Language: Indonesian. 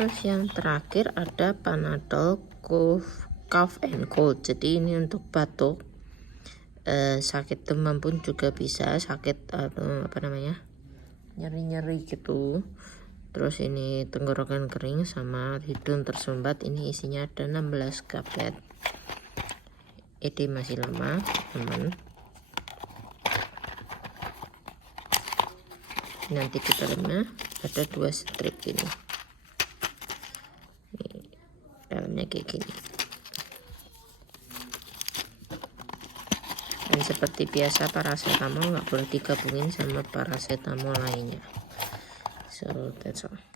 Terus yang terakhir ada Panadol Cough and Cold. Jadi ini untuk batuk, sakit demam pun juga bisa, sakit nyeri-nyeri gitu. Terus ini tenggorokan kering sama hidung tersumbat. Ini isinya ada 16 tablet. Ini masih lama teman. Nanti kita lihat ada 2 strip ini. Dalamnya kayak gini. Dan seperti biasa paracetamol nggak boleh digabungin sama paracetamol lainnya. So that's all.